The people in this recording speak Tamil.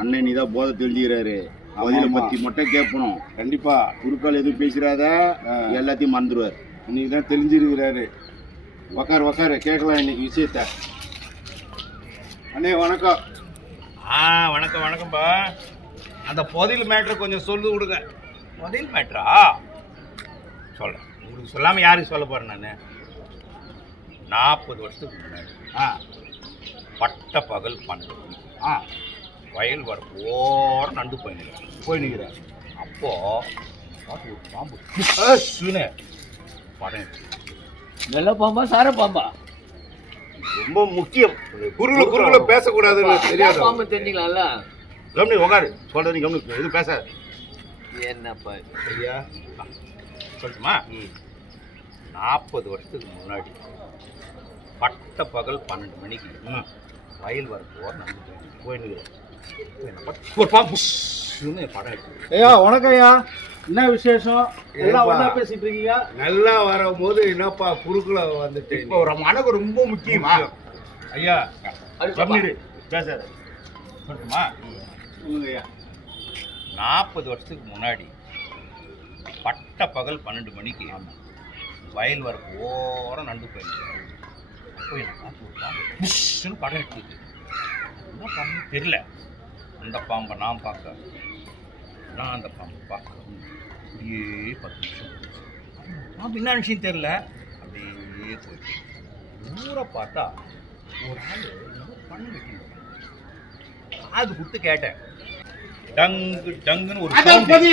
அண்ணன் நீ தான் போதை தெரிஞ்சுக்கிறாரு. பதில பத்தி மட்டும் கேட்கணும். கண்டிப்பா குறுக்கால் எதுவும் பேசுறாத, எல்லாத்தையும் மறந்துடுவார். இன்னைக்கு தான் தெரிஞ்சிருக்கிறாரு. உக்காரு கேட்கலாம் இன்னைக்கு விஷயத்த. அண்ணே வணக்கம். வணக்கம் வணக்கம்பா. அந்த புதையல் மேட்ரு கொஞ்சம் சொல்லி கொடுங்க. புதையல் மேட்ரா சொல்கிறேன். உங்களுக்கு சொல்லாமல் யாருக்கு சொல்ல போகிறேன் நான்? 40 வருஷத்துக்கு முன்னாடி பட்ட பகல் 12 மணிக்கு வயல் வர ஓர நண்டு போய் நிற்கிறேன். அப்போது ஒரு பாம்பு படம் நல்ல பாம்பா சார பாம்பா? ரொம்ப முக்கியம். குறுகுல பேசக்கூடாதுன்னு தெரியாது. பாம்பு தெரிஞ்சுக்கலாம்ல. கம்னி உட்காரு. சொல்கிறது நீ கம்னி எதுவும் பேச. என்னப்பா சரியா சொல்லட்டுமா? 40 வருஷத்துக்கு முன்னாடி பட்ட பகல் 12 மணிக்கு வயல் வரப்போ நண்டு போயின்னு ஒரு பாம்பு படம் எடுத்து. ஐயா வணக்கம் ஐயா. என்ன விசேஷம்? எல்லாம் ஒன்றா பேசிட்டு இருக்கீங்க. நல்லா வரும்போது என்னப்பா குறுக்குல வந்துட்டு இப்போ ஒரு மனக்கு ரொம்ப முக்கியமா ஐயா கம்மிடு பேசாத சொல்லட்டுமா? ஐயா 40 வருஷத்துக்கு முன்னாடி பட்ட பகல் 12 மணிக்கு வயல் வரப்பு ஓரம் நண்டு போயிருக்கேன். அப்போ எனக்கு பார்த்து ஒரு பாம்பு படம் எடுத்துது. என்ன பாம்பு தெரியல. அந்த பாம்பை நான் பார்க்க, நான் அந்த பாம்பை பார்க்க அப்படியே 10 நிமிஷம் பாம்பு என்ன விஷயம் தெரில. அப்படியே போயிட்டு ஊரை பார்த்தா ஒரு ஆள் பண்ணு வைக்கணும். காது கொடுத்து கேட்டேன். டங்கு டங்குன்னு ஒரு தலைவலி